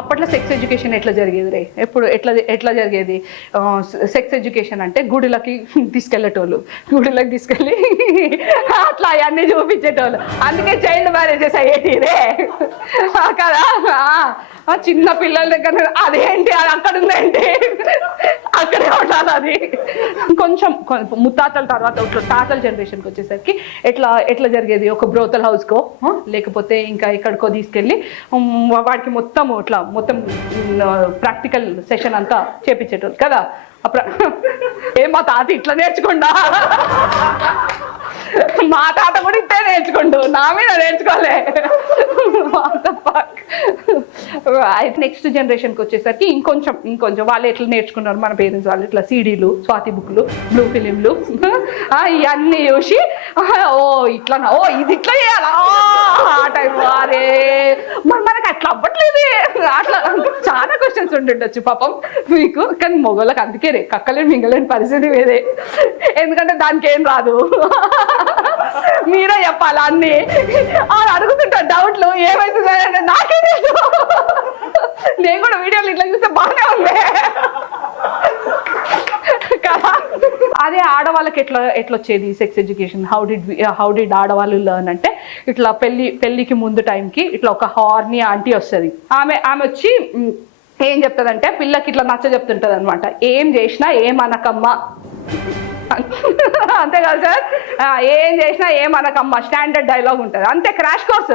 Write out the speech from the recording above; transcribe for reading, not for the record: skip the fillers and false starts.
అప్పట్లో sex education ఎట్లా జరిగేది రే, ఎప్పుడు ఎట్లా జరిగేది? సెక్స్ ఎడ్యుకేషన్ అంటే గుడిలకి తీసుకెళ్లేటోళ్ళు, గుడిలోకి తీసుకెళ్ళి అట్లా అవన్నీ చూపించేటోళ్ళు. అందుకే చైల్డ్ మ్యారేజెస్ అయ్యేటి రే కదా. చిన్న పిల్లల దగ్గర అదేంటి, అది అక్కడ ఉందేంటి, అక్కడే ఉండాలి అది. కొంచెం ముత్తాతల తర్వాత తాతల జనరేషన్కి వచ్చేసరికి ఎట్లా జరిగేది, ఒక బ్రోతల్ హౌస్కో లేకపోతే ఇంకా ఎక్కడికో తీసుకెళ్ళి వాడికి మొత్తం ప్రాక్టికల్ సెషన్ అంతా చేపించేటోళ్ళు కదా. మా తాత ఇట్లా నేర్చుకుండా, మా తాత కూడా ఇట్టే నేర్చుకుంటూ, నా మీద నేర్చుకోలే. నెక్స్ట్ జనరేషన్కి వచ్చేసరికి ఇంకొంచెం వాళ్ళు ఎట్లా నేర్చుకున్నారు, మన పేరెంట్స్ వాళ్ళు ఇట్లా సీడీలు, స్వాతి బుక్లు, బ్లూ ఫిలింలు ఇవన్నీ చూసి ఇట్లా ఇది ఇట్లా చేయాలా ఆ టైం. అరే మనకు అట్లా అవ్వట్లేదు, అట్లా చాలా క్వశ్చన్స్ ఉంటుండొచ్చు పాపం మీకు. కానీ మొగోళ్ళకి అందుకే రే కక్కలేని మింగలేని పరిస్థితి వేరే, ఎందుకంటే దానికి ఏం రాదు, మీరే చెప్పాలి అన్ని. అడుగుతుంటారు డౌట్లు, ఏమైతుంది నాకే తెలుసు. నేను కూడా వీడియోలు ఇట్లా చూస్తే బాగానే ఉంది కదా. అదే ఆడవాళ్ళకి ఎట్లా వచ్చేది సెక్స్ ఎడ్యుకేషన్? హౌ డిడ్ ఆడవాళ్ళు లర్న్ అంటే, ఇట్లా పెళ్ళికి ముందు టైంకి ఇట్లా ఒక హార్నీ ఆంటీ వస్తుంది. ఆమె వచ్చి ఏం చెప్తుందంటే, పిల్లకి ఇట్లా నచ్చ చెప్తుంటది అనమాట, ఏం చేసినా ఏమనకమ్మా అంతే కదా సార్, ఏం చేసినా ఏమనకమ్మా స్టాండర్డ్ డైలాగ్ ఉంటుంది అంతే, క్రాష్ కోర్స్.